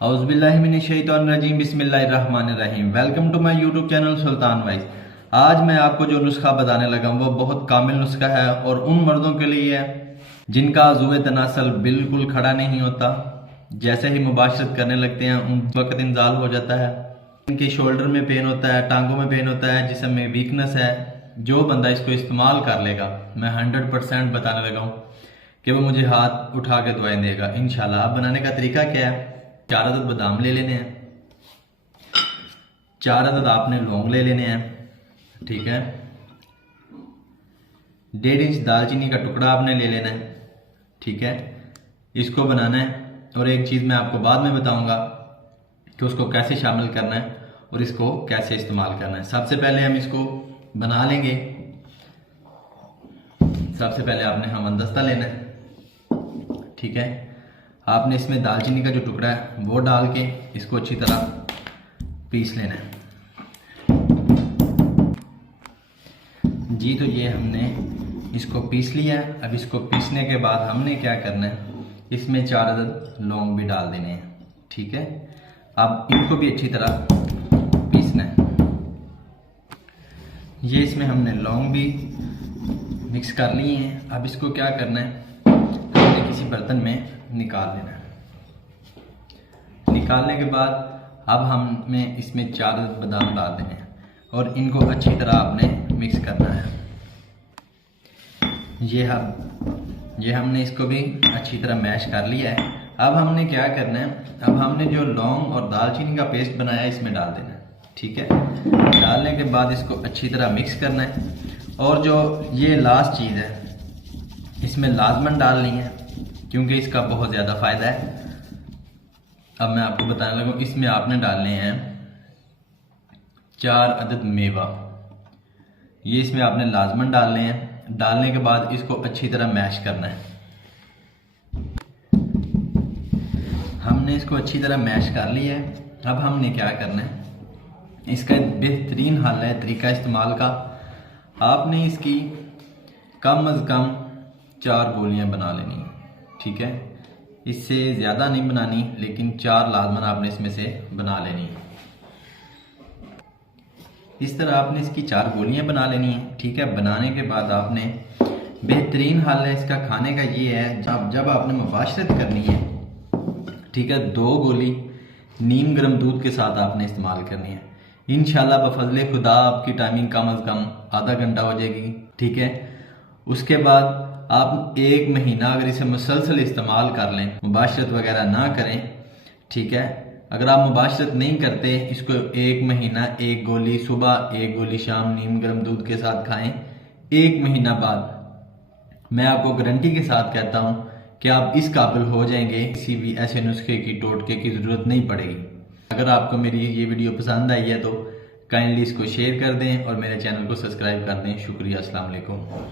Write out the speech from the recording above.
औज़ बिल्लाहि मिनश शैतानिर रजीम बिस्मिल्लाहिर रहमानिर रहीम। Welcome to my YouTube channel Sultan wise. आज मैं आपको जो नुस्खा बताने लगा हूँ वो बहुत कामिल नुस्खा है और उन मर्दों के लिए है जिनका अज़ूए तनासल बिल्कुल खड़ा नहीं होता। जैसे ही मुबाशरत करने लगते हैं उन वक्त इंजाल हो जाता है, इनके शोल्डर में पेन होता है, टांगों में पेन होता है, जिस्म में वीकनेस है। जो बंदा इसको इस्तेमाल कर लेगा, मैं 100% बताने लगा हूँ कि वो मुझे हाथ उठा के दुआएं देगा इंशाल्लाह। अब बनाने का तरीका क्या है, 4 अदद बादाम ले लेने हैं, 4 अदद आपने लौंग ले लेने हैं, ठीक है। 1.5 इंच दालचीनी का टुकड़ा आपने ले लेना है, ठीक है। इसको बनाना है और एक चीज़ मैं आपको बाद में बताऊंगा कि उसको कैसे शामिल करना है और इसको कैसे इस्तेमाल करना है। सबसे पहले हम इसको बना लेंगे। सबसे पहले आपने हमदस्ता लेना है, ठीक है। आपने इसमें दालचीनी का जो टुकड़ा है वो डाल के इसको अच्छी तरह पीस लेना है जी। तो ये हमने इसको पीस लिया है। अब इसको पीसने के बाद हमने क्या करना है, इसमें 4 अदद लौंग भी डाल देने हैं, ठीक है। अब इनको भी अच्छी तरह पीसना है। ये इसमें हमने लौंग भी मिक्स कर लिए हैं। अब इसको क्या करना है, हमने किसी बर्तन में निकाल लेना है। निकालने के बाद अब हमें इसमें 4 बादाम डाल देने हैं और इनको अच्छी तरह आपने मिक्स करना है। ये हमने इसको भी अच्छी तरह मैश कर लिया है। अब हमने क्या करना है, अब हमने जो लौंग और दालचीनी का पेस्ट बनाया है इसमें डाल देना है, ठीक है। डालने के बाद इसको अच्छी तरह मिक्स करना है और जो ये लास्ट चीज़ है इसमें लाजमन डालनी है क्योंकि इसका बहुत ज़्यादा फ़ायदा है। अब मैं आपको बताने लगा, इसमें आपने डालने हैं 4 अदद मेवा। ये इसमें आपने लाजमन डालने हैं। डालने के बाद इसको अच्छी तरह मैश करना है। हमने इसको अच्छी तरह मैश कर लिया है। अब हमने क्या करना है, इसका बेहतरीन हल है तरीका इस्तेमाल का। आपने इसकी कम अज़ कम 4 गोलियां बना लेनी है, ठीक है। इससे ज़्यादा नहीं बनानी, लेकिन 4 लाजमन आपने इसमें से बना लेनी है। इस तरह आपने इसकी 4 गोलियां बना लेनी है, ठीक है। बनाने के बाद आपने बेहतरीन हल है इसका खाने का ये है, जब आपने मुबाशरत करनी है, ठीक है, 2 गोली नीम गर्म दूध के साथ आपने इस्तेमाल करनी है। इंशाल्लाह बफज़ले खुदा आपकी टाइमिंग कम अज़ कम आधा घंटा हो जाएगी, ठीक है। उसके बाद आप 1 महीना अगर इसे मुसलसल इस्तेमाल कर लें, मुबाशरत वगैरह ना करें, ठीक है। अगर आप मुबाशरत नहीं करते, इसको 1 महीना 1 गोली सुबह 1 गोली शाम नीम गर्म दूध के साथ खाएं। 1 महीना बाद मैं आपको गारंटी के साथ कहता हूं कि आप इस काबिल हो जाएंगे, किसी भी ऐसे नुस्खे की टोटके की ज़रूरत नहीं पड़ेगी। अगर आपको मेरी ये वीडियो पसंद आई है तो काइंडली इसको शेयर कर दें और मेरे चैनल को सब्सक्राइब कर दें। शुक्रिया, अस्सलाम वालेकुम।